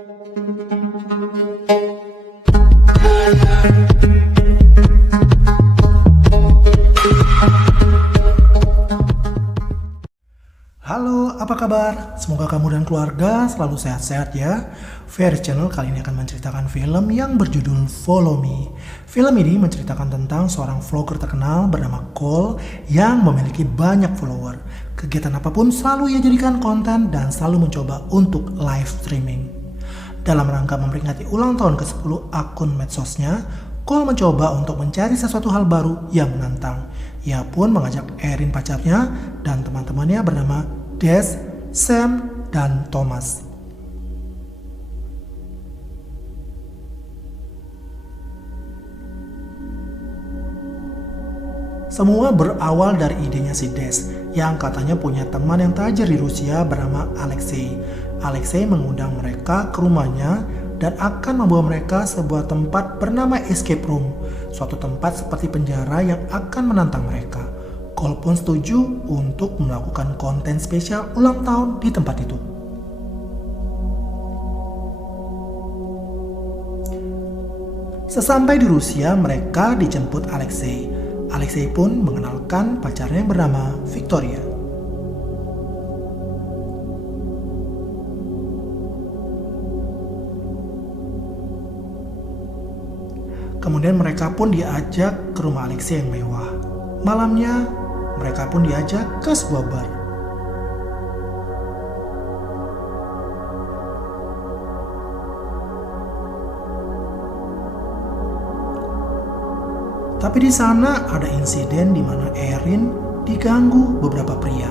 Halo, apa kabar? Semoga kamu dan keluarga selalu sehat-sehat ya. Faris Channel kali ini akan menceritakan film yang berjudul Follow Me. Film ini menceritakan tentang seorang vlogger terkenal bernama Cole yang memiliki banyak follower. Kegiatan apapun selalu ia jadikan konten dan selalu mencoba untuk live streaming. Dalam rangka memperingati ulang tahun ke-10 akun medsosnya, Cole mencoba untuk mencari sesuatu hal baru yang menantang. Ia pun mengajak Erin pacarnya dan teman-temannya bernama Des, Sam, dan Thomas. Semua berawal dari idenya si Des yang katanya punya teman yang tajir di Rusia bernama Alexei. Alexei mengundang mereka ke rumahnya dan akan membawa mereka sebuah tempat bernama escape room, suatu tempat seperti penjara yang akan menantang mereka. Cole pun setuju untuk melakukan konten spesial ulang tahun di tempat itu. Sesampai di Rusia, mereka dijemput Alexei. Alexei pun mengenalkan pacarnya yang bernama Victoria. Kemudian mereka pun diajak ke rumah Alexei yang mewah. Malamnya, mereka pun diajak ke sebuah bar. Tapi di sana ada insiden di mana Erin diganggu beberapa pria.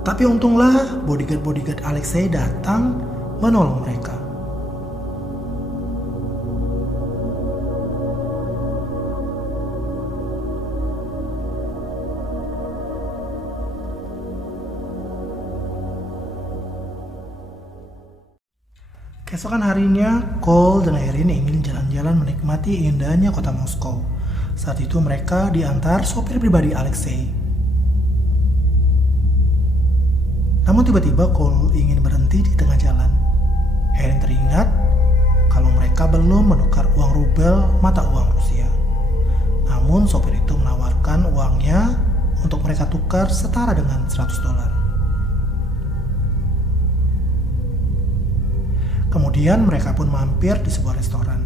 Tapi untunglah bodyguard Alexei datang menolong mereka. Keesokan harinya, Cole dan Erin ingin jalan-jalan menikmati indahnya kota Moskow. Saat itu mereka diantar sopir pribadi Alexei. Namun tiba-tiba Cole ingin berhenti di tengah jalan. Erin teringat kalau mereka belum menukar uang rubel mata uang Rusia. Namun sopir itu menawarkan uangnya untuk mereka tukar setara dengan $100. Kemudian mereka pun mampir di sebuah restoran.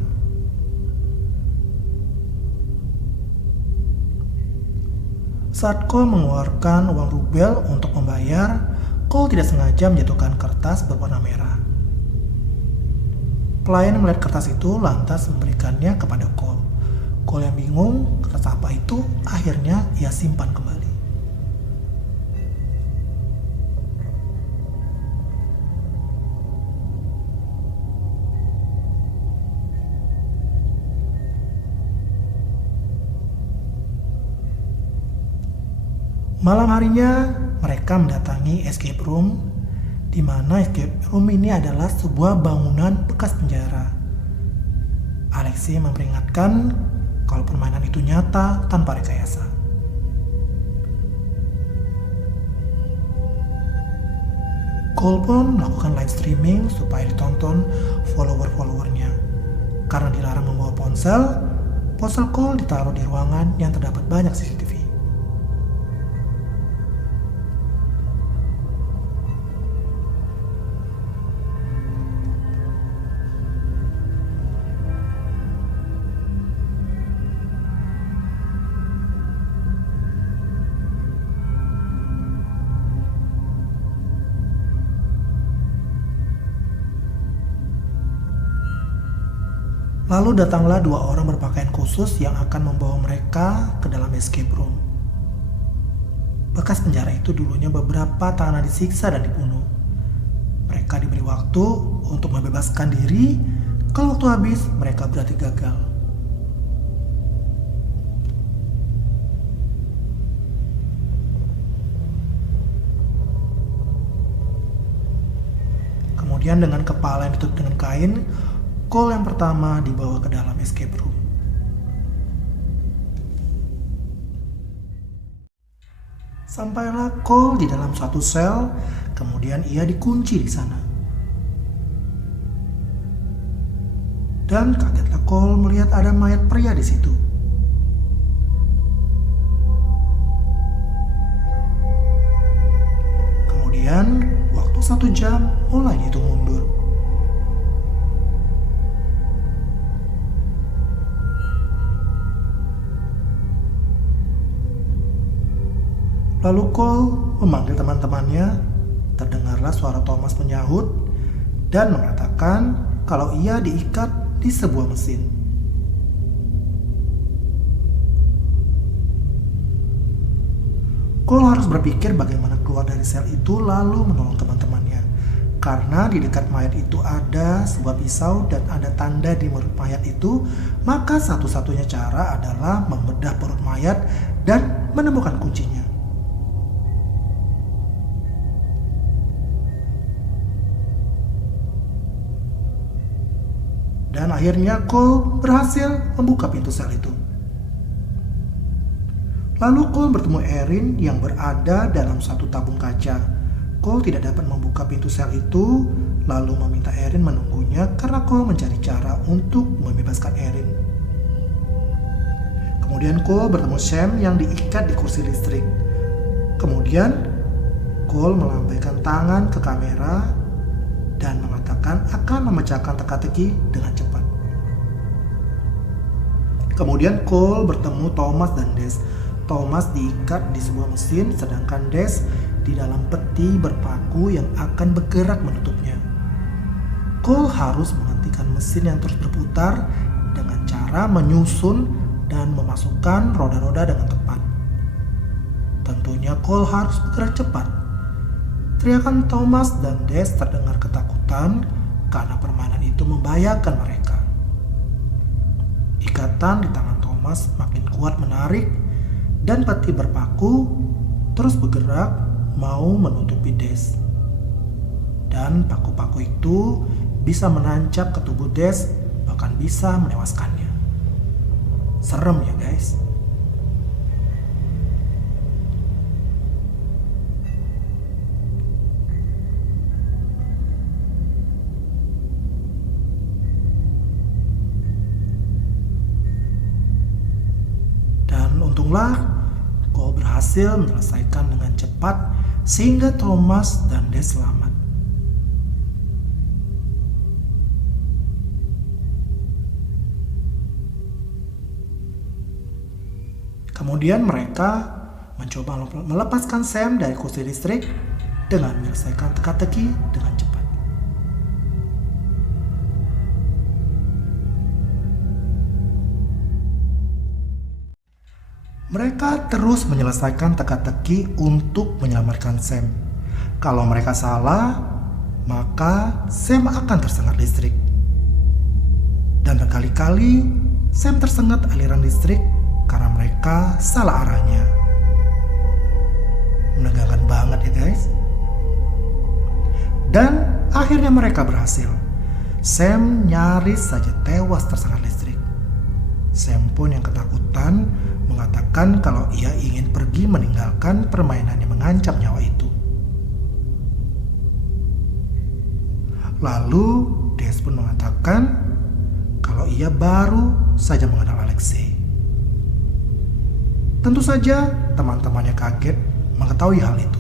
Saat Cole mengeluarkan uang rubel untuk membayar, Cole tidak sengaja menjatuhkan kertas berwarna merah. Pelayan melihat kertas itu lantas memberikannya kepada Cole. Cole yang bingung kertas apa itu, akhirnya ia simpan kembali. Malam harinya, mereka mendatangi escape room, di mana escape room ini adalah sebuah bangunan bekas penjara. Alexei memperingatkan kalau permainan itu nyata tanpa rekayasa. Cole pun melakukan live streaming supaya ditonton follower-followernya. Karena dilarang membawa ponsel Cole ditaruh di ruangan yang terdapat banyak CCTV. Lalu datanglah dua orang berpakaian khusus yang akan membawa mereka ke dalam escape room. Bekas penjara itu dulunya beberapa tahanan disiksa dan dibunuh. Mereka diberi waktu untuk membebaskan diri. Kalau waktu habis, mereka berarti gagal. Kemudian dengan kepala yang ditutup dengan kain, Cole yang pertama dibawa ke dalam escape room. Sampailah Cole di dalam suatu sel, kemudian ia dikunci di sana. Dan kagetlah Cole melihat ada mayat pria di situ. Kemudian waktu 1 jam mulai dihitung mundur. Lalu Cole memanggil teman-temannya. Terdengarlah suara Thomas menyahut dan mengatakan kalau ia diikat di sebuah mesin. Cole harus berpikir bagaimana keluar dari sel itu lalu menolong teman-temannya. Karena di dekat mayat itu ada sebuah pisau dan ada tanda di perut mayat itu, maka satu-satunya cara adalah membedah perut mayat dan menemukan kuncinya. Dan akhirnya Cole berhasil membuka pintu sel itu. Lalu Cole bertemu Erin yang berada dalam satu tabung kaca. Cole tidak dapat membuka pintu sel itu, lalu meminta Erin menunggunya karena Cole mencari cara untuk membebaskan Erin. Kemudian Cole bertemu Sam yang diikat di kursi listrik. Kemudian Cole melambaikan tangan ke kamera dan mengatakan akan memecahkan teka-teki dengan cepat. Kemudian Cole bertemu Thomas dan Des. Thomas diikat di sebuah mesin, sedangkan Des di dalam peti berpaku yang akan bergerak menutupnya. Cole harus menghentikan mesin yang terus berputar dengan cara menyusun dan memasukkan roda-roda dengan tepat. Tentunya Cole harus bergerak cepat. Teriakan Thomas dan Des terdengar ketakutan karena permainan itu membahayakan mereka. Ikatan di tangan Thomas makin kuat menarik dan peti berpaku terus bergerak mau menutupi Des. Dan paku-paku itu bisa menancap ke tubuh Des, bahkan bisa menewaskannya. Serem ya guys. Untunglah Cole berhasil menyelesaikan dengan cepat sehingga Thomas dan Des selamat. Kemudian mereka mencoba melepaskan Sam dari kursi listrik dengan menyelesaikan teka-teki dengan cepat. Mereka terus menyelesaikan teka-teki untuk menyelamatkan Sam. Kalau mereka salah, maka Sam akan tersengat listrik. Dan berkali-kali Sam tersengat aliran listrik karena mereka salah arahnya. Menegangkan banget ya guys. Dan akhirnya mereka berhasil. Sam nyaris saja tewas tersengat listrik. Sam pun yang ketakutan mengatakan kalau ia ingin pergi meninggalkan permainan yang mengancam nyawa itu. Lalu Des pun mengatakan kalau ia baru saja mengenal Alexei. Tentu saja teman-temannya kaget mengetahui hal itu.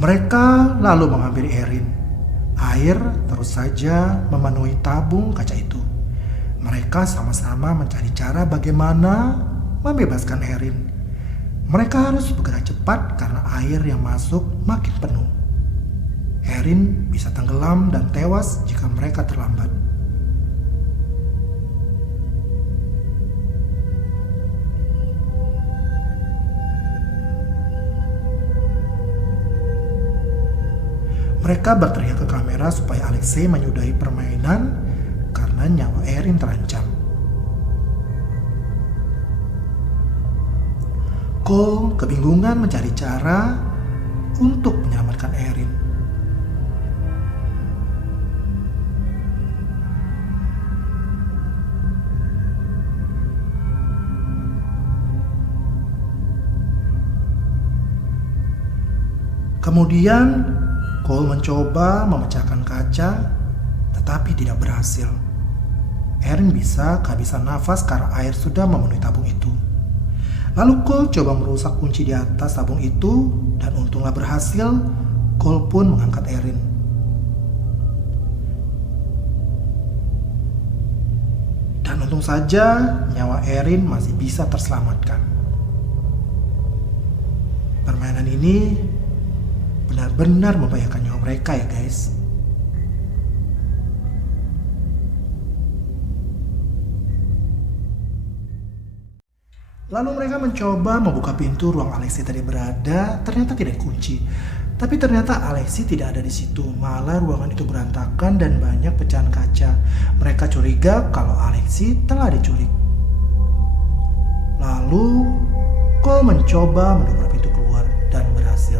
Mereka lalu menghampiri Erin. Air terus saja memenuhi tabung kaca itu. Mereka sama-sama mencari cara bagaimana membebaskan Erin. Mereka harus bergerak cepat karena air yang masuk makin penuh. Erin bisa tenggelam dan tewas jika mereka terlambat. Mereka berteriak ke kamera supaya Alexei menyudahi permainan karena nyawa Erin terancam. Cole kebingungan mencari cara untuk menyelamatkan Erin. Kemudian Cole mencoba memecahkan kaca, tetapi tidak berhasil. Erin bisa kehabisan nafas karena air sudah memenuhi tabung itu. Lalu Cole coba merusak kunci di atas tabung itu, dan untunglah berhasil. Cole pun mengangkat Erin. Dan untung saja nyawa Erin masih bisa terselamatkan. Permainan ini benar-benar membahayakan nyawa mereka ya guys. Lalu mereka mencoba membuka pintu ruang Alexi tadi berada, ternyata tidak dikunci. Tapi ternyata Alexi tidak ada di situ, malah ruangan itu berantakan dan banyak pecahan kaca. Mereka curiga kalau Alexi telah diculik. Lalu Cole mencoba mendobrak pintu keluar dan berhasil.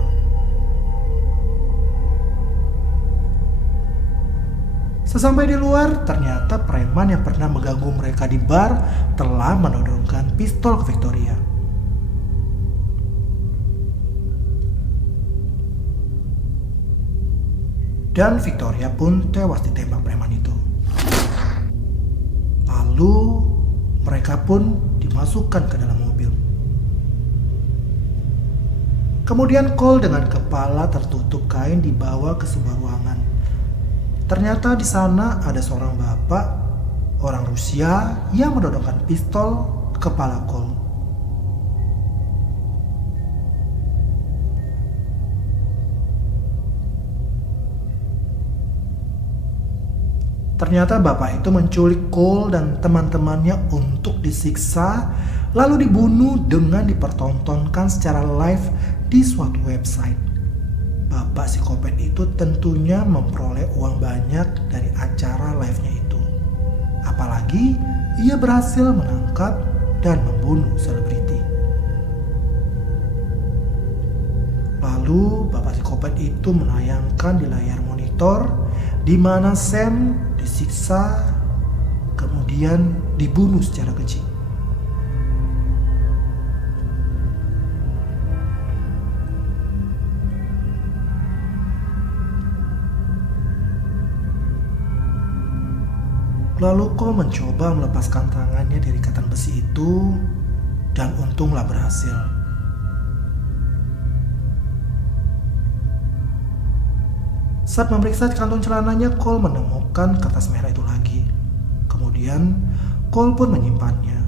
Sesampai di luar, ternyata preman yang pernah mengganggu mereka di bar telah menodongkan pistol ke Victoria. Dan Victoria pun tewas ditembak preman itu. Lalu mereka pun dimasukkan ke dalam mobil. Kemudian Cole dengan kepala tertutup kain dibawa ke sebuah ruangan. Ternyata di sana ada seorang bapak, orang Rusia, yang menodongkan pistol ke kepala Cole. Ternyata bapak itu menculik Cole dan teman-temannya untuk disiksa, lalu dibunuh dengan dipertontonkan secara live di suatu website. Bapak psikopat itu tentunya memperoleh uang banyak dari acara live-nya itu. Apalagi ia berhasil menangkap dan membunuh selebriti. Lalu bapak psikopat itu menayangkan di layar monitor di mana Sam disiksa kemudian dibunuh secara keji. Lalu Cole mencoba melepaskan tangannya dari ikatan besi itu, dan untunglah berhasil. Saat memeriksa kantong celananya, Cole menemukan kertas merah itu lagi. Kemudian Cole pun menyimpannya.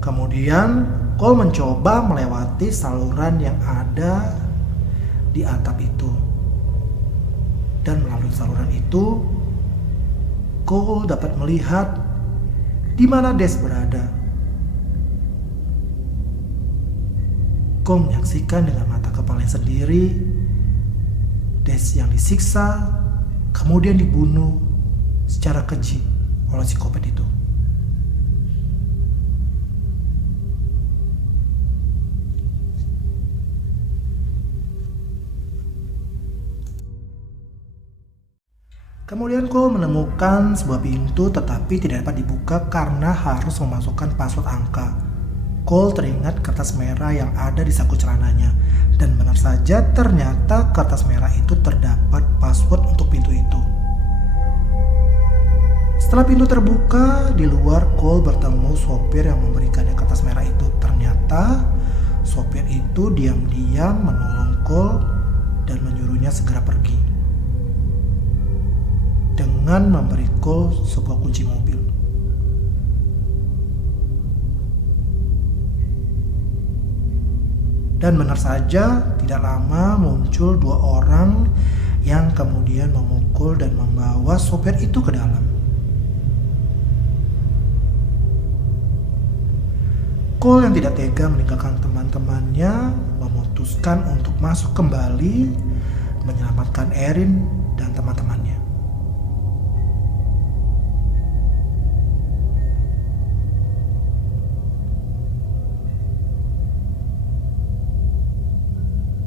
Kemudian Cole mencoba melewati saluran yang ada di atap itu, dan melalui saluran itu Cole dapat melihat di mana Des berada. Cole menyaksikan dengan mata kepalanya sendiri Des yang disiksa kemudian dibunuh secara keji oleh psikopat itu. Kemudian Cole menemukan sebuah pintu tetapi tidak dapat dibuka karena harus memasukkan password angka. Cole teringat kertas merah yang ada di saku celananya, dan benar saja ternyata kertas merah itu terdapat password untuk pintu itu. Setelah pintu terbuka, di luar Cole bertemu sopir yang memberikannya kertas merah itu. Ternyata sopir itu diam-diam menolong Cole dan menyuruhnya segera pergi dengan memberi Cole sebuah kunci mobil. Dan benar saja, tidak lama muncul dua orang yang kemudian memukul dan membawa sopir itu ke dalam. Cole yang tidak tega meninggalkan teman-temannya memutuskan untuk masuk kembali menyelamatkan Erin dan teman-temannya.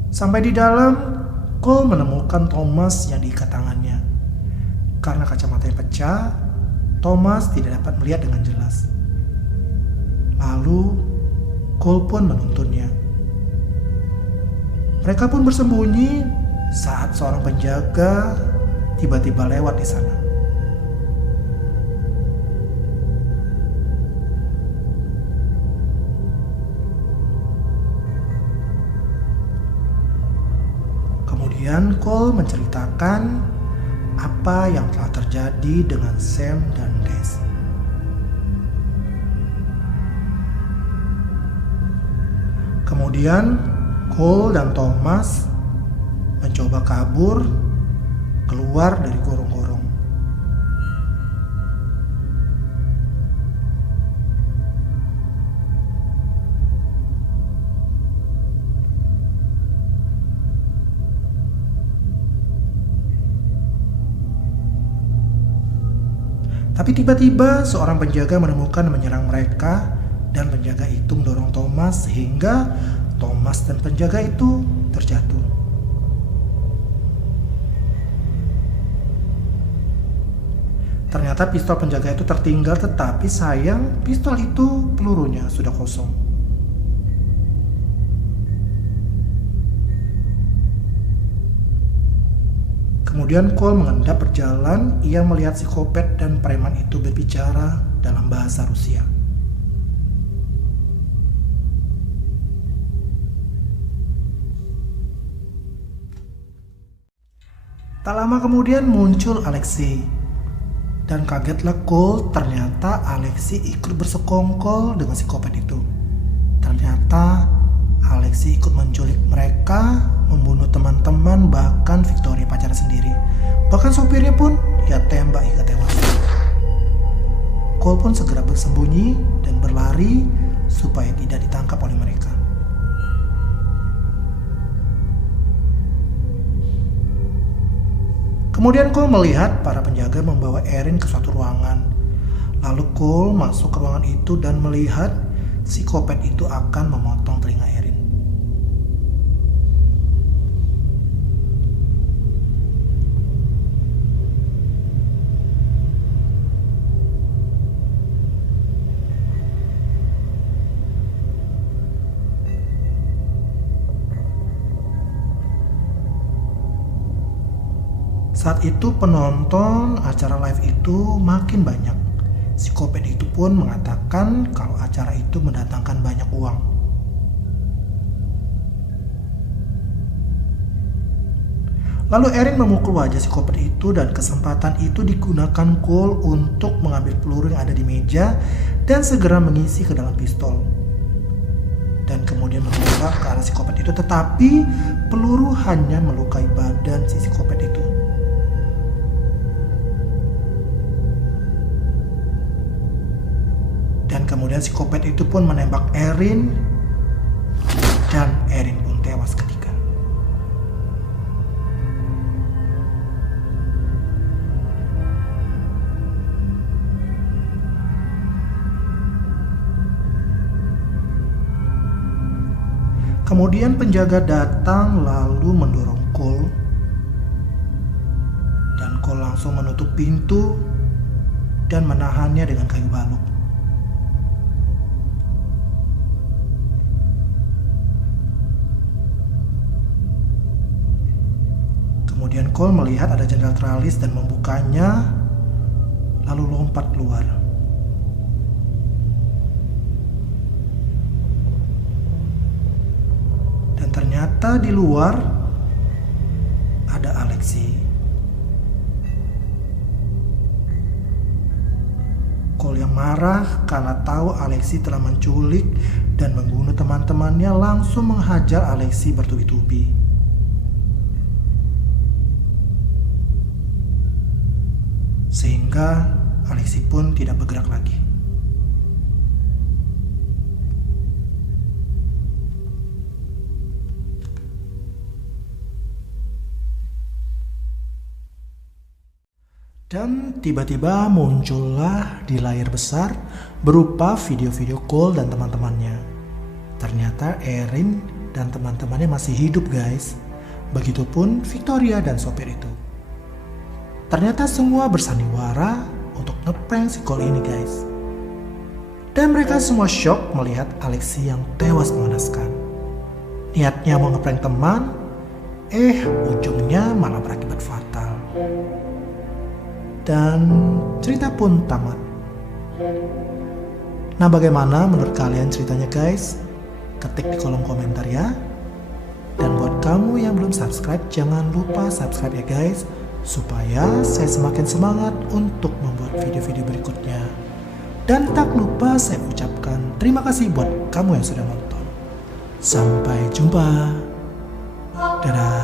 Sampai di dalam, Cole menemukan Thomas yang diikat tangannya. Karena kacamatanya pecah, Thomas tidak dapat melihat dengan jelas. Lalu Cole pun menuntunnya. Mereka pun bersembunyi saat seorang penjaga tiba-tiba lewat di sana. Kemudian Cole menceritakan apa yang telah terjadi dengan Sam dan Des. Kemudian Cole dan Thomas mencoba kabur keluar dari gorong-gorong. Tapi tiba-tiba seorang penjaga menemukan dan menyerang mereka, dan penjaga itu mendorong Thomas sehingga Thomas dan penjaga itu terjatuh. Ternyata pistol penjaga itu tertinggal, tetapi sayang pistol itu pelurunya sudah kosong. Kemudian Cole mengendap berjalan, ia melihat psikopat dan preman itu berbicara dalam bahasa Rusia. Tak lama kemudian muncul Alexei. Dan kagetlah Cole, ternyata Alexei ikut bersekongkol dengan psikopat itu. Ternyata Alexei ikut menculik mereka, membunuh teman-teman, bahkan Victoria pacarnya sendiri. Bahkan sopirnya pun dia tembak hingga tewas. Cole pun segera bersembunyi dan berlari supaya tidak ditangkap oleh mereka. Kemudian Cole melihat para penjaga membawa Erin ke suatu ruangan. Lalu Cole masuk ke ruangan itu dan melihat psikopat itu akan memotong telinga Erin. Saat itu penonton acara live itu makin banyak. Psikopat itu pun mengatakan kalau acara itu mendatangkan banyak uang. Lalu Erin memukul wajah psikopat itu dan kesempatan itu digunakan Cole untuk mengambil peluru yang ada di meja dan segera mengisi ke dalam pistol. Dan kemudian menembak ke arah psikopat itu, tetapi peluru hanya melukai badan si psikopat itu. Dan kemudian psikopat itu pun menembak Erin, dan Erin pun tewas ketika. Kemudian penjaga datang lalu mendorong Cole, dan Cole langsung menutup pintu dan menahannya dengan kayu balok. Kemudian Cole melihat ada jendela teralis dan membukanya, lalu lompat keluar. Dan ternyata di luar ada Alexei. Cole yang marah karena tahu Alexei telah menculik dan membunuh teman-temannya langsung menghajar Alexei bertubi-tubi. Sehingga Alexei pun tidak bergerak lagi. Dan tiba-tiba muncullah di layar besar berupa video-video Cole dan teman-temannya. Ternyata Erin dan teman-temannya masih hidup, guys. Begitupun Victoria dan sopir itu. Ternyata semua bersandiwara untuk ngeprank si Cole ini, guys. Dan mereka semua shock melihat Alexi yang tewas mengenaskan. Niatnya mau ngeprank teman, ujungnya malah berakibat fatal. Dan cerita pun tamat. Nah, bagaimana menurut kalian ceritanya guys? Ketik di kolom komentar ya. Dan buat kamu yang belum subscribe, jangan lupa subscribe ya guys, supaya saya semakin semangat untuk membuat video-video berikutnya. Dan tak lupa saya ucapkan terima kasih buat kamu yang sudah nonton. Sampai jumpa. Dadah.